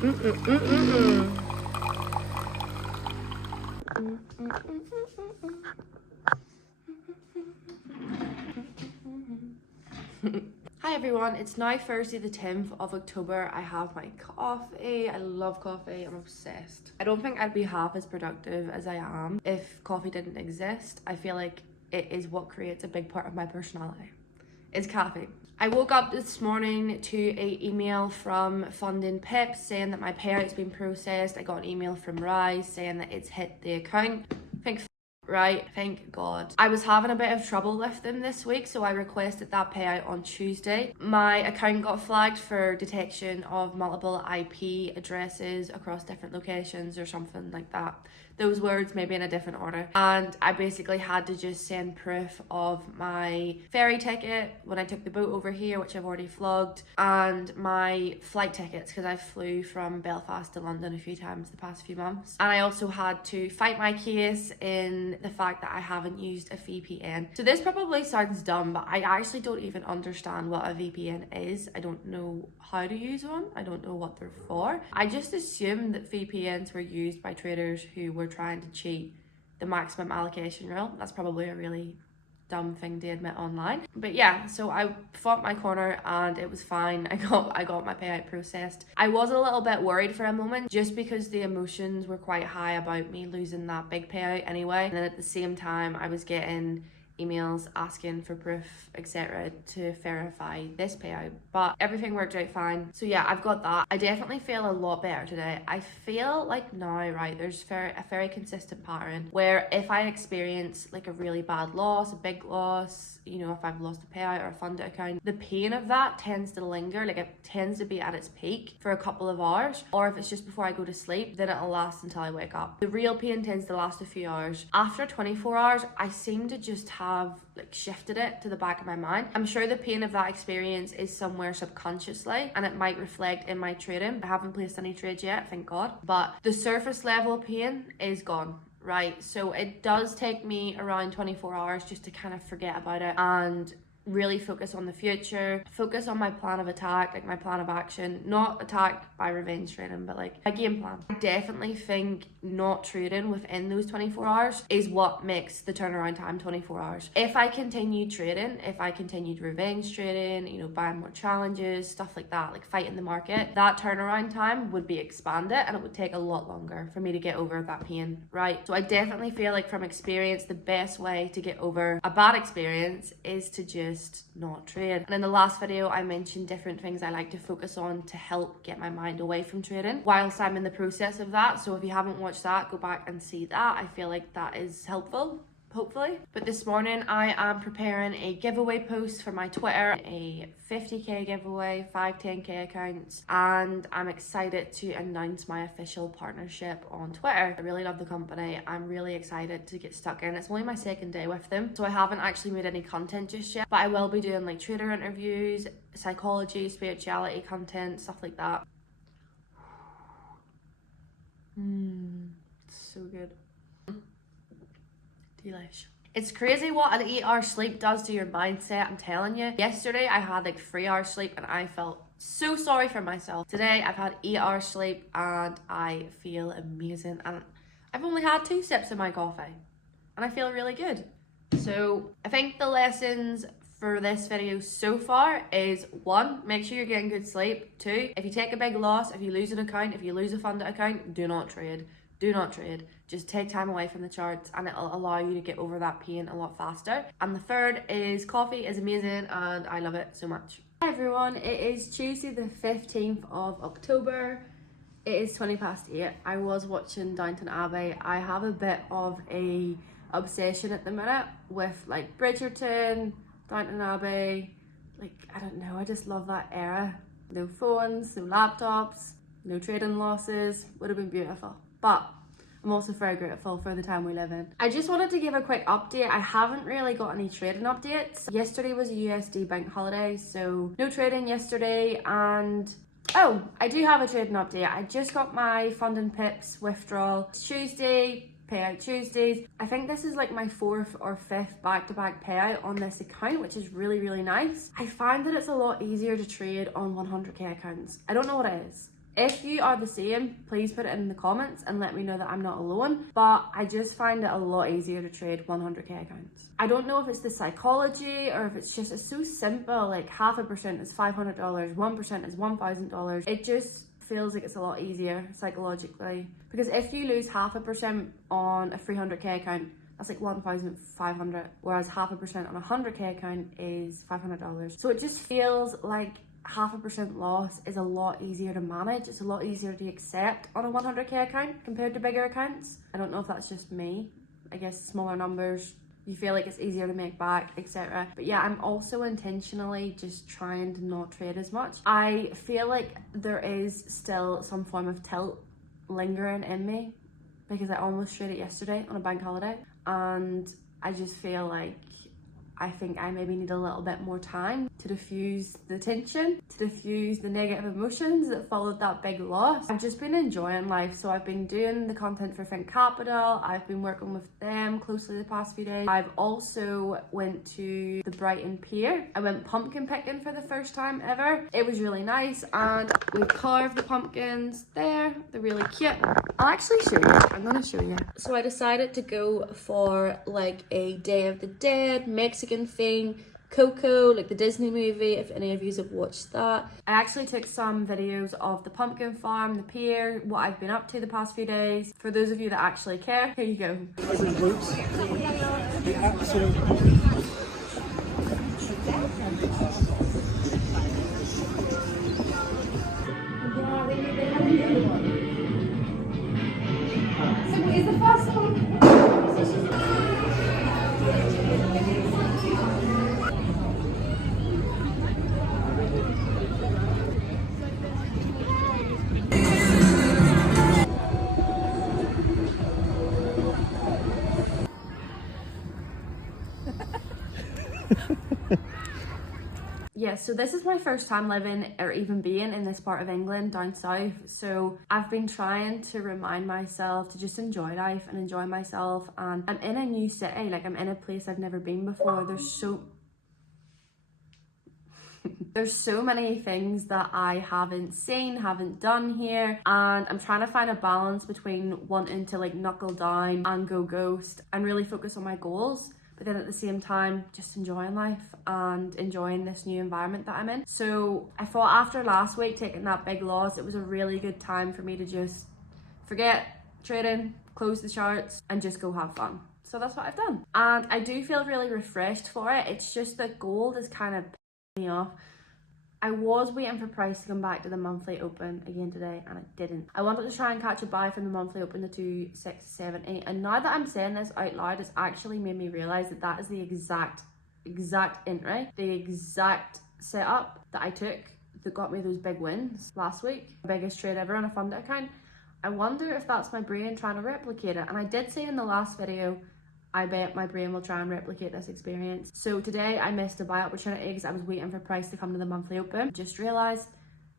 Hi everyone, it's now Thursday the 10th of October. I have my coffee. I love coffee, I'm obsessed. I don't think I'd be half as productive as I am if coffee didn't exist. I feel like it is what creates a big part of my personality. It's caffeine. I woke up this morning to an email from Funding Pips saying that my payout's been processed. I got an email from Rise saying that it's hit the account. Right, thank God. I was having a bit of trouble with them this week, so I requested that payout on Tuesday. My account got flagged for detection of multiple IP addresses across different locations or something like that. Those words maybe in a different order. And I basically had to just send proof of my ferry ticket when I took the boat over here, which I've already vlogged, and my flight tickets because I flew from Belfast to London a few times the past few months. And I also had to fight my case in the fact that I haven't used a VPN. So this probably sounds dumb, but I actually don't even understand what a VPN is. I don't know how to use one. I don't know what they're for. I just assumed that VPNs were used by traders who were trying to cheat the maximum allocation rule. That's probably a really dumb thing to admit online. But yeah, so I fought my corner and it was fine. I got my payout processed. I was a little bit worried for a moment just because the emotions were quite high about me losing that big payout anyway. And then at the same time, I was getting emails asking for proof, etc. to verify this payout, but everything worked out fine. So yeah, I've got that. I definitely feel a lot better today. I feel like now, right, there's a very consistent pattern where if I experience like a really bad loss, a big loss, you know, if I've lost a payout or a funded account, the pain of that tends to linger. Like it tends to be at its peak for a couple of hours, or if it's just before I go to sleep, then it'll last until I wake up. The real pain tends to last a few hours. After 24 hours, I seem to just have like shifted it to the back of my mind. I'm sure the pain of that experience is somewhere subconsciously and it might reflect in my trading. I haven't placed any trades yet, thank God, but the surface level pain is gone. Right, so it does take me around 24 hours just to kind of forget about it and really focus on the future, focus on my plan of attack, like my plan of action, not attack by revenge trading, but like a game plan. I definitely think not trading within those 24 hours is what makes the turnaround time 24 hours. If I continued trading, if I continued revenge trading, you know, buying more challenges, stuff like that, like fighting the market, that turnaround time would be expanded and it would take a lot longer for me to get over that pain, right? So I definitely feel like from experience, the best way to get over a bad experience is to just not trade. And in the last video, I mentioned different things I like to focus on to help get my mind away from trading whilst I'm in the process of that. So if you haven't watched that, go back and see that. I feel like that is helpful, hopefully. But this morning I am preparing a giveaway post for my Twitter, a 50k giveaway, 10k accounts, and I'm excited to announce my official partnership on Twitter. I really love the company. I'm really excited to get stuck in. It's only my second day with them, so I haven't actually made any content just yet, but I will be doing like trader interviews, psychology, spirituality content, stuff like that. So good. Delish. It's crazy what an 8-hour sleep does to your mindset, I'm telling you. Yesterday I had like 3 hours sleep and I felt so sorry for myself. Today I've had 8 hours sleep and I feel amazing, and I've only had 2 sips of my coffee and I feel really good. So I think the lessons for this video so far is 1, make sure you're getting good sleep. 2, if you take a big loss, if you lose an account, if you lose a funded account, do not trade. Do not trade. Just take time away from the charts and it'll allow you to get over that pain a lot faster. And the 3rd is coffee is amazing and I love it so much. Hi everyone, it is Tuesday the 15th of October. It is 20 past 8. I was watching Downton Abbey. I have a bit of a obsession at the minute with like Bridgerton, Downton Abbey. Like, I don't know, I just love that era. No phones, no laptops, no trading losses. Would have been beautiful. But I'm also very grateful for the time we live in. I just wanted to give a quick update. I haven't really got any trading updates. Yesterday was a USD bank holiday, so no trading yesterday. And oh, I do have a trading update. I just got my Funding Pips withdrawal. It's Tuesday, payout Tuesdays. I think this is like my 4th or 5th back-to-back payout on this account, which is really nice. I find that it's a lot easier to trade on 100k accounts. I don't know what it is. If you are the same, please put it in the comments and let me know that I'm not alone. But I just find it a lot easier to trade 100k accounts. I don't know if it's the psychology or if it's just, it's so simple. Like 0.5% is $500, 1% is $1,000. It just feels like it's a lot easier psychologically. Because if you lose 0.5% on a 300k account, that's like 1,500, whereas 0.5% on a 100k account is $500. So it just feels like 0.5% loss is a lot easier to manage. It's a lot easier to accept on a 100k account compared to bigger accounts. I don't know if that's just me. I guess smaller numbers, you feel like it's easier to make back, etc. But yeah, I'm also intentionally just trying to not trade as much. I feel like there is still some form of tilt lingering in me because I almost traded yesterday on a bank holiday, and I just feel like I think I maybe need a little bit more time to diffuse the tension, to diffuse the negative emotions that followed that big loss. I've just been enjoying life. So I've been doing the content for Think Capital. I've been working with them closely the past few days. I've also went to the Brighton Pier. I went pumpkin picking for the first time ever. It was really nice, and we carved the pumpkins there. They're really cute. I'll actually show you. I'm gonna show you. So I decided to go for like a Day of the Dead Mexican thing, Coco, like the Disney movie, if any of you have watched that. I actually took some videos of the pumpkin farm, the pier, what I've been up to the past few days. For those of you that actually care, here you go. Is the first one? Yeah, so this is my first time living or even being in this part of England down south. So I've been trying to remind myself to just enjoy life and enjoy myself. And I'm in a new city, like I'm in a place I've never been before. There's so many things that I haven't seen, haven't done here, and I'm trying to find a balance between wanting to like knuckle down and go ghost and really focus on my goals, but then at the same time just enjoying life and enjoying this new environment that I'm in. So I thought after last week taking that big loss, it was a really good time for me to just forget trading, close the charts, and just go have fun. So that's what I've done, and I do feel really refreshed for it. It's just that gold is kind of pissing me off. I was waiting for price to come back to the monthly open again today, and it didn't. I wanted to try and catch a buy from the monthly open to 2678, and now that I'm saying this out loud, it's actually made me realize that that is the exact entry, the exact setup that I took that got me those big wins last week. Biggest trade ever on a funded account. I wonder if that's my brain trying to replicate it. And I did say in the last video, I bet my brain will try and replicate this experience. So today I missed a buy opportunity because I was waiting for price to come to the monthly open. Just realized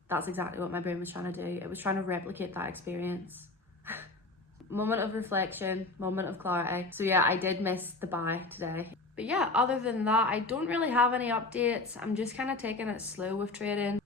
that's exactly what my brain was trying to do. It was trying to replicate that experience. Moment of reflection, moment of clarity. So yeah, I did miss the buy today. But yeah, other than that, I don't really have any updates. I'm just kind of taking it slow with trading,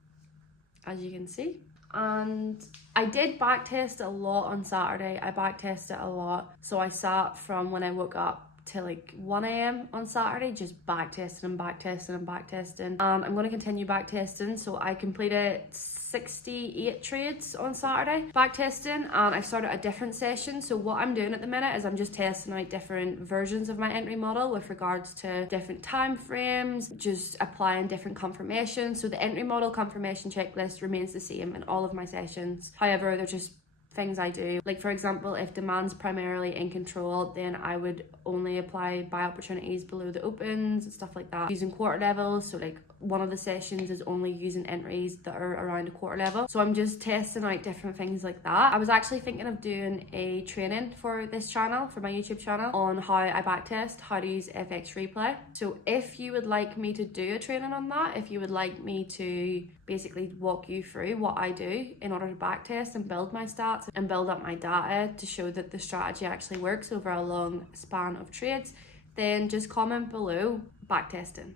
as you can see. And I did backtest a lot on Saturday. I backtested a lot. So I sat from when I woke up to like 1 a.m. on Saturday, just backtesting and backtesting and backtesting. I'm going to continue backtesting. So I completed 68 trades on Saturday backtesting, and I started a different session. So what I'm doing at the minute is I'm just testing out different versions of my entry model with regards to different time frames, just applying different confirmations. So the entry model confirmation checklist remains the same in all of my sessions. However, they're just things I do. Like for example, if demand's primarily in control, then I would only apply buy opportunities below the opens and stuff like that. Using quarter levels, so like one of the sessions is only using entries that are around a quarter level. So I'm just testing out different things like that. I was actually thinking of doing a training for this channel, for my YouTube channel, on how I backtest, how to use FX replay. So if you would like me to do a training on that, if you would like me to basically walk you through what I do in order to backtest and build my stats and build up my data to show that the strategy actually works over a long span of trades, then just comment below backtesting.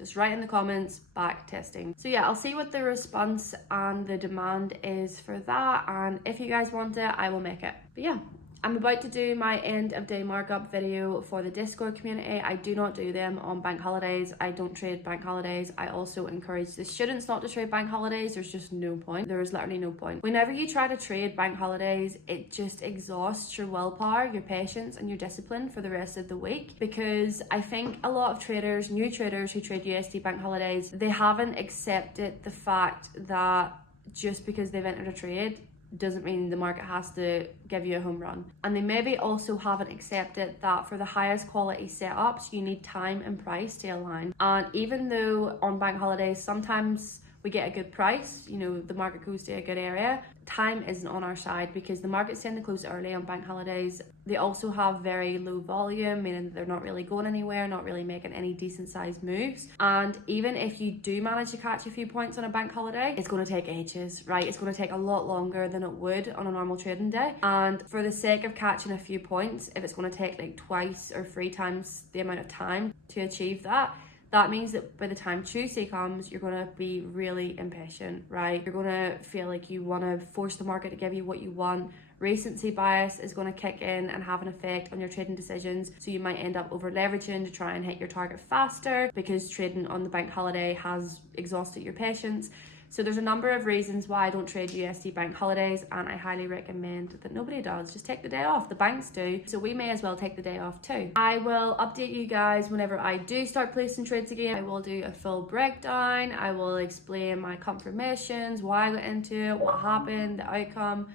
Just write in the comments, back testing. So yeah, I'll see what the response and the demand is for that, and if you guys want it, I will make it. But yeah, I'm about to do my end of day markup video for the Discord community. I do not do them on bank holidays. I don't trade bank holidays. I also encourage the students not to trade bank holidays. There's just no point. There is literally no point. Whenever you try to trade bank holidays, it just exhausts your willpower, your patience, and your discipline for the rest of the week. Because I think a lot of traders, new traders who trade USD bank holidays, they haven't accepted the fact that just because they've entered a trade doesn't mean the market has to give you a home run. And they maybe also haven't accepted that for the highest quality setups, you need time and price to align. And even though on bank holidays, sometimes we get a good price, you know, the market goes to a good area, time isn't on our side because the markets tend to close early on bank holidays. They also have very low volume, meaning they're not really going anywhere, not really making any decent sized moves. And even if you do manage to catch a few points on a bank holiday, it's going to take ages, right? It's going to take a lot longer than it would on a normal trading day. And for the sake of catching a few points, if it's going to take like twice or 3 times the amount of time to achieve that, that means that by the time Tuesday comes, you're going to be really impatient, right? You're going to feel like you want to force the market to give you what you want. Recency bias is going to kick in and have an effect on your trading decisions. So you might end up over leveraging to try and hit your target faster because trading on the bank holiday has exhausted your patience. So there's a number of reasons why I don't trade USD bank holidays, and I highly recommend that nobody does. Just take the day off. The banks do, so we may as well take the day off too. I will update you guys whenever I do start placing trades again. I will do a full breakdown. I will explain my confirmations, why I got into it, what happened, the outcome.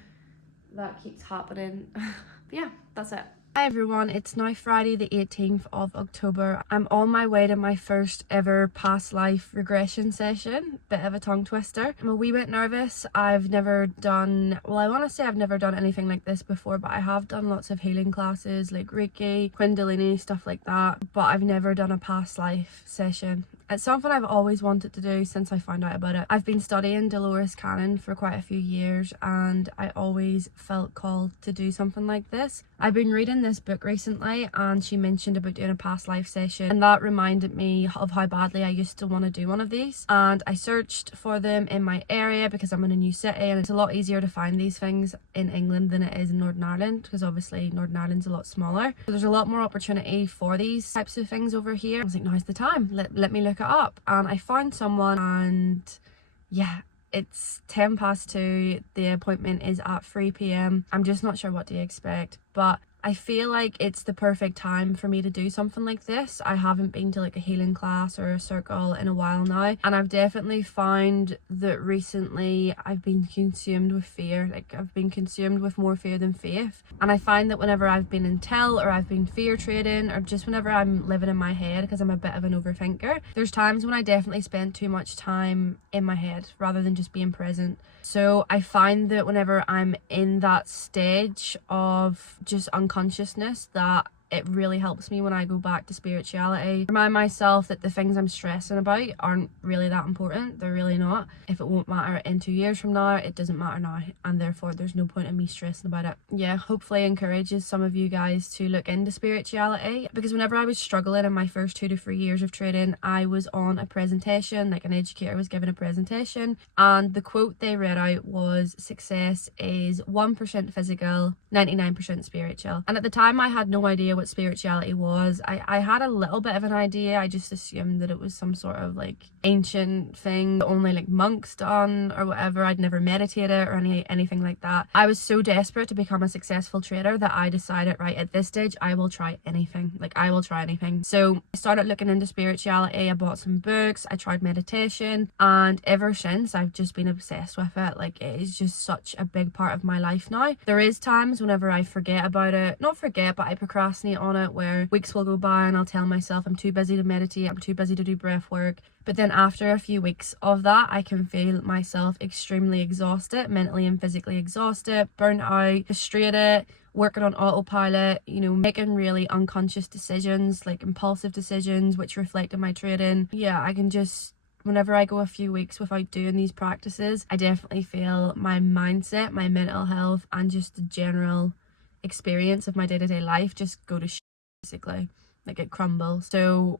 That keeps happening. But yeah, that's it. Hi everyone, it's now Friday the 18th of October. I'm on my way to my first ever past life regression session. Bit of a tongue twister. I'm a wee bit nervous. I've never done, well, I want to say I've never done anything like this before, but I have done lots of healing classes like Reiki, Kundalini, stuff like that, but I've never done a past life session. It's something I've always wanted to do since I found out about it. I've been studying Dolores Cannon for quite a few years and I always felt called to do something like this. I've been reading this book recently and she mentioned about doing a past life session, and that reminded me of how badly I used to want to do one of these. And I searched for them in my area because I'm in a new city and it's a lot easier to find these things in England than it is in Northern Ireland, because obviously Northern Ireland's a lot smaller. So there's a lot more opportunity for these types of things over here. I was like, now's the time, let me look it up. And I found someone, and yeah, it's 2:10. The appointment is at 3 p.m. I'm just not sure what to expect, but I feel like it's the perfect time for me to do something like this. I haven't been to like a healing class or a circle in a while now, and I've definitely found that recently I've been consumed with fear. Like I've been consumed with more fear than faith, and I find that whenever I've been in tell or I've been fear trading, or just whenever I'm living in my head, because I'm a bit of an overthinker, there's times when I definitely spend too much time in my head rather than just being present. So I find that whenever I'm in that stage of just unconsciousness, that it really helps me when I go back to spirituality. Remind myself that the things I'm stressing about aren't really that important. They're really not. If it won't matter in 2 years from now, it doesn't matter now, and therefore there's no point in me stressing about it. Yeah, hopefully encourages some of you guys to look into spirituality, because whenever I was struggling in my first 2 to 3 years of trading, I was on a presentation, like an educator was giving a presentation, and the quote they read out was, success is 1% physical, 99% spiritual. And at the time I had no idea what spirituality was. I had a little bit of an idea. I just assumed that it was some sort of like ancient thing that only like monks done or whatever. I'd never meditated or anything like that. I was so desperate to become a successful trader that I decided, right, at this stage I will try anything. Like I will try anything. So I started looking into spirituality. I bought some books, I tried meditation, and ever since I've just been obsessed with it. Like it is just such a big part of my life now. There is times whenever I forget about it, not forget, but I procrastinate on it, where weeks will go by and I'll tell myself I'm too busy to meditate, I'm too busy to do breath work. But then after a few weeks of that, I can feel myself extremely exhausted, mentally and physically exhausted, burnt out, frustrated, working on autopilot, you know, making really unconscious decisions, like impulsive decisions, which reflect in my trading. Yeah, I can just, whenever I go a few weeks without doing these practices, I definitely feel my mindset, my mental health, and just the general experience of my day-to-day life just go to shit, basically. Like it crumbles. So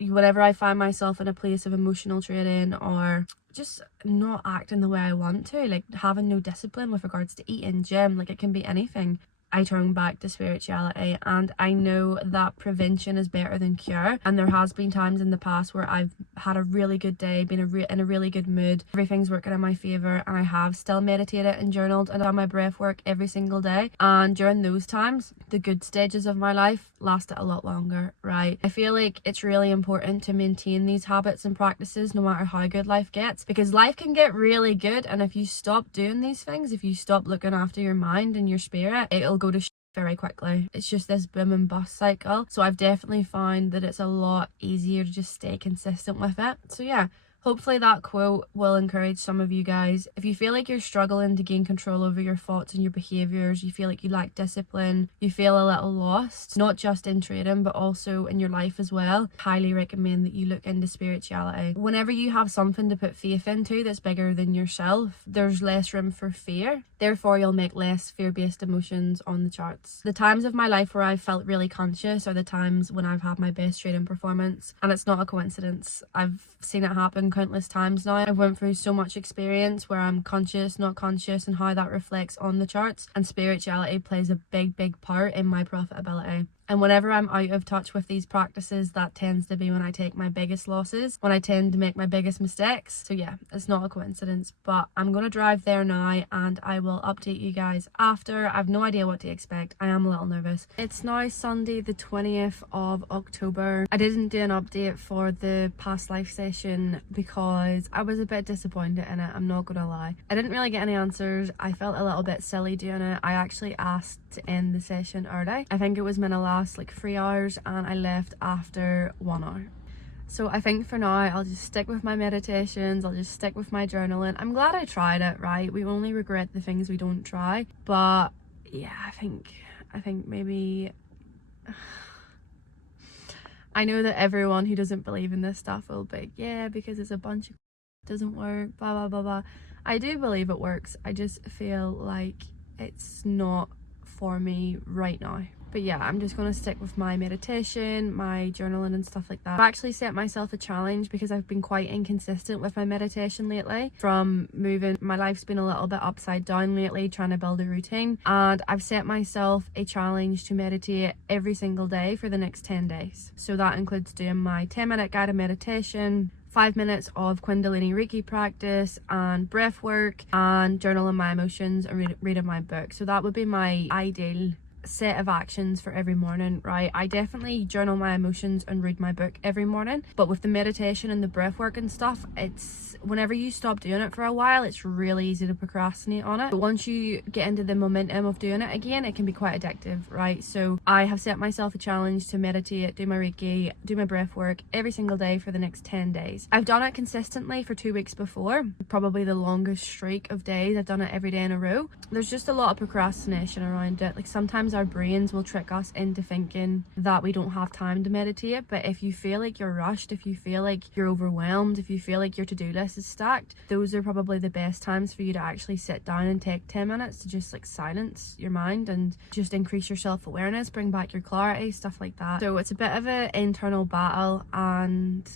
whenever I find myself in a place of emotional trading or just not acting the way I want to, like having no discipline with regards to eating, gym, like it can be anything, I turn back to spirituality. And I know that prevention is better than cure, and there has been times in the past where I've had a really good day, been in a really good mood, everything's working in my favor, and I have still meditated and journaled and done my breath work every single day. And during those times, the good stages of my life lasted a lot longer, right? I feel like it's really important to maintain these habits and practices no matter how good life gets, because life can get really good, and if you stop doing these things, if you stop looking after your mind and your spirit, it'll go to very quickly. It's just this boom and bust cycle. So I've definitely found that it's a lot easier to just stay consistent with it. So yeah, hopefully that quote will encourage some of you guys. If you feel like you're struggling to gain control over your thoughts and your behaviours, you feel like you lack discipline, you feel a little lost, not just in trading but also in your life as well, highly recommend that you look into spirituality. Whenever you have something to put faith into that's bigger than yourself, there's less room for fear. Therefore, you'll make less fear-based emotions on the charts. The times of my life where I've felt really conscious are the times when I've had my best trading performance, and it's not a coincidence. I've seen it happen countless times now. I've went through so much experience where I'm conscious, not conscious, and how that reflects on the charts, and spirituality plays a big part in my profitability. And whenever I'm out of touch with these practices, that tends to be when I take my biggest losses, when I tend to make my biggest mistakes. So yeah, it's not a coincidence, but I'm going to drive there now and I will update you guys after. I've no idea what to expect. I am a little nervous. It's now Sunday the 20th of October. I didn't do an update for the past life session because I was a bit disappointed in it, I'm not going to lie. I didn't really get any answers. I felt a little bit silly doing it. I actually asked to end the session early. I think it was meant to last like 3 hours and I left after 1 hour. So I think for now I'll just stick with my meditations, I'll just stick with my journaling. I'm glad I tried it, right? We only regret the things we don't try. But yeah, I think maybe I know that everyone who doesn't believe in this stuff will be like, yeah, because it's a bunch of doesn't work, blah blah blah blah. I do believe it works. I just feel like it's not for me right now. But yeah, I'm just going to stick with my meditation, my journaling and stuff like that. I've actually set myself a challenge because I've been quite inconsistent with my meditation lately. From moving, my life's been a little bit upside down lately, trying to build a routine. And I've set myself a challenge to meditate every single day for the next 10 days. So that includes doing my 10-minute guided meditation, 5 minutes of Kundalini Reiki practice and breath work, and journaling my emotions and reading my book. So that would be my ideal set of actions for every morning, right? I definitely journal my emotions and read my book every morning, but with the meditation and the breath work and stuff, it's whenever you stop doing it for a while, it's really easy to procrastinate on it. But once you get into the momentum of doing it again, it can be quite addictive, right? So I have set myself a challenge to meditate, do my Reiki, do my breath work every single day for the next 10 days. I've done it consistently for 2 weeks before, probably the longest streak of days. I've done it every day in a row. There's just a lot of procrastination around it. Like sometimes our brains will trick us into thinking that we don't have time to meditate, but if you feel like you're rushed, if you feel like you're overwhelmed, if you feel like your to-do list is stacked, those are probably the best times for you to actually sit down and take 10 minutes to just like silence your mind and just increase your self-awareness, bring back your clarity, stuff like that. So it's a bit of an internal battle, and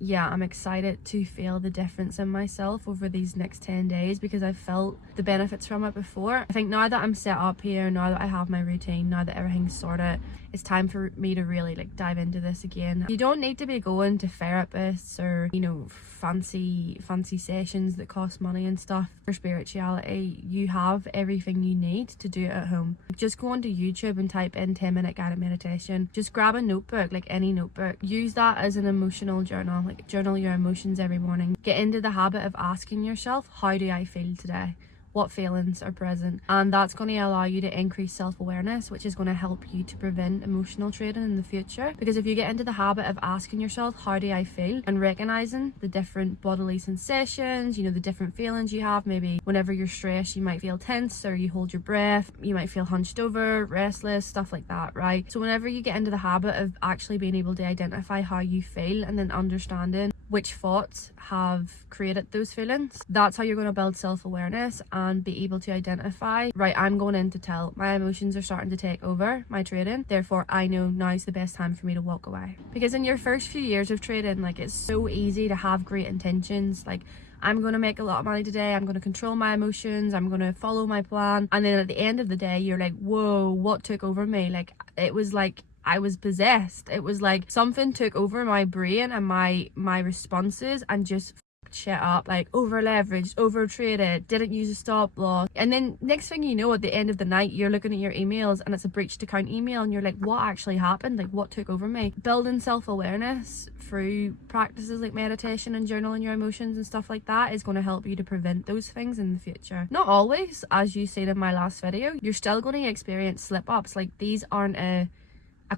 yeah, I'm excited to feel the difference in myself over these next 10 days because I've felt the benefits from it before. I think now that I'm set up here, now that I have my routine, now that everything's sorted, it's time for me to really like dive into this again. You don't need to be going to therapists or, you know, fancy sessions that cost money and stuff. For spirituality, you have everything you need to do it at home. Just go onto YouTube and type in 10-minute guided meditation. Just grab a notebook, like any notebook. Use that as an emotional journal, like journal your emotions every morning. Get into the habit of asking yourself, how do I feel today? What feelings are present? And that's going to allow you to increase self-awareness, which is going to help you to prevent emotional trading in the future. Because if you get into the habit of asking yourself, how do I feel? And recognizing the different bodily sensations, you know, the different feelings you have. Maybe whenever you're stressed, you might feel tense or you hold your breath. You might feel hunched over, restless, stuff like that, right? So whenever you get into the habit of actually being able to identify how you feel and then understanding which thoughts have created those feelings. That's how you're going to build self-awareness and be able to identify, right, I'm going in to tell my emotions are starting to take over my trading, therefore I know now's the best time for me to walk away. Because in your first few years of trading, like, it's so easy to have great intentions, like, I'm going to make a lot of money today, I'm going to control my emotions, I'm going to follow my plan, and then at the end of the day you're like, whoa, what took over me? Like, it was like I was possessed. It was like something took over my brain and my responses and just fucked shit up, like over leveraged, over traded, didn't use a stop loss, and then next thing you know, at the end of the night you're looking at your emails and it's a breached account email and you're like, what actually happened? Like, what took over me? Building self-awareness through practices like meditation and journaling your emotions and stuff like that is going to help you to prevent those things in the future. Not always, as you said in my last video, you're still going to experience slip-ups. Like, these aren't a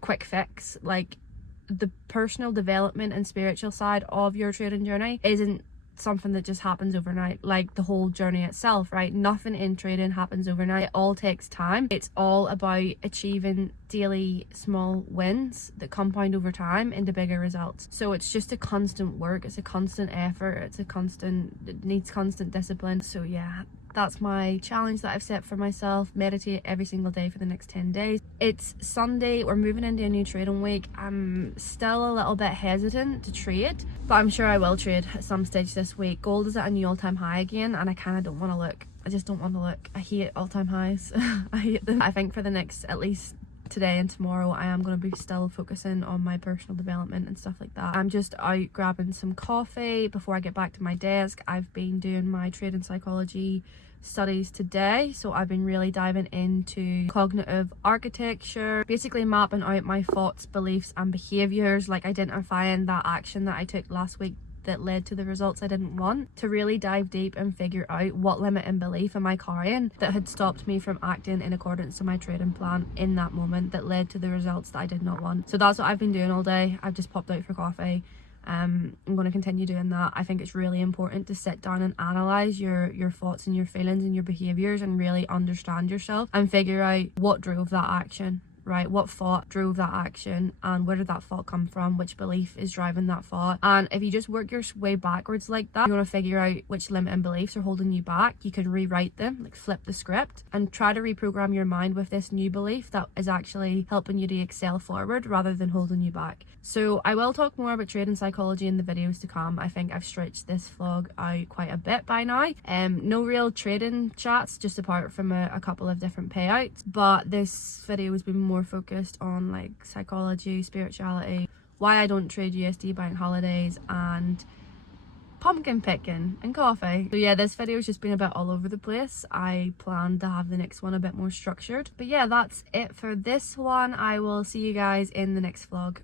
quick fix. Like, the personal development and spiritual side of your trading journey isn't something that just happens overnight, like the whole journey itself, right? Nothing in trading happens overnight. It all takes time. It's all about achieving daily small wins that compound over time into bigger results. So it's just a constant work, it's a constant effort, it needs constant discipline. So yeah, that's my challenge that I've set for myself. Meditate every single day for the next 10 days. It's Sunday, we're moving into a new trading week. I'm still a little bit hesitant to trade, but I'm sure I will trade at some stage this week. Gold is at a new all-time high again, and I kind of don't want to look. I just don't want to look. I hate all-time highs. I hate them. I think for the next, at least today and tomorrow, I am going to be still focusing on my personal development and stuff like that. I'm just out grabbing some coffee before I get back to my desk. I've been doing my trading psychology studies today, so I've been really diving into cognitive architecture, basically mapping out my thoughts, beliefs and behaviors, like identifying that action that I took last week that led to the results I didn't want, to really dive deep and figure out what limiting belief am I carrying that had stopped me from acting in accordance to my trading plan in that moment that led to the results that I did not want. So that's what I've been doing all day. I've just popped out for coffee. I'm going to continue doing that. I think it's really important to sit down and analyze your thoughts and your feelings and your behaviors and really understand yourself and figure out what drove that action, right? What thought drove that action and where did that thought come from? Which belief is driving that thought? And if you just work your way backwards like that, you're going to figure out which limiting beliefs are holding you back. You can rewrite them, like flip the script and try to reprogram your mind with this new belief that is actually helping you to excel forward rather than holding you back. So I will talk more about trading psychology in the videos to come. I think I've stretched this vlog out quite a bit by now. No real trading chats, just apart from a couple of different payouts, but this video has been more focused on like psychology, spirituality, why I don't trade USD bank holidays, and pumpkin picking and coffee. So yeah, this video has just been a bit all over the place. I plan to have the next one a bit more structured, but yeah, that's it for this one. I will see you guys in the next vlog.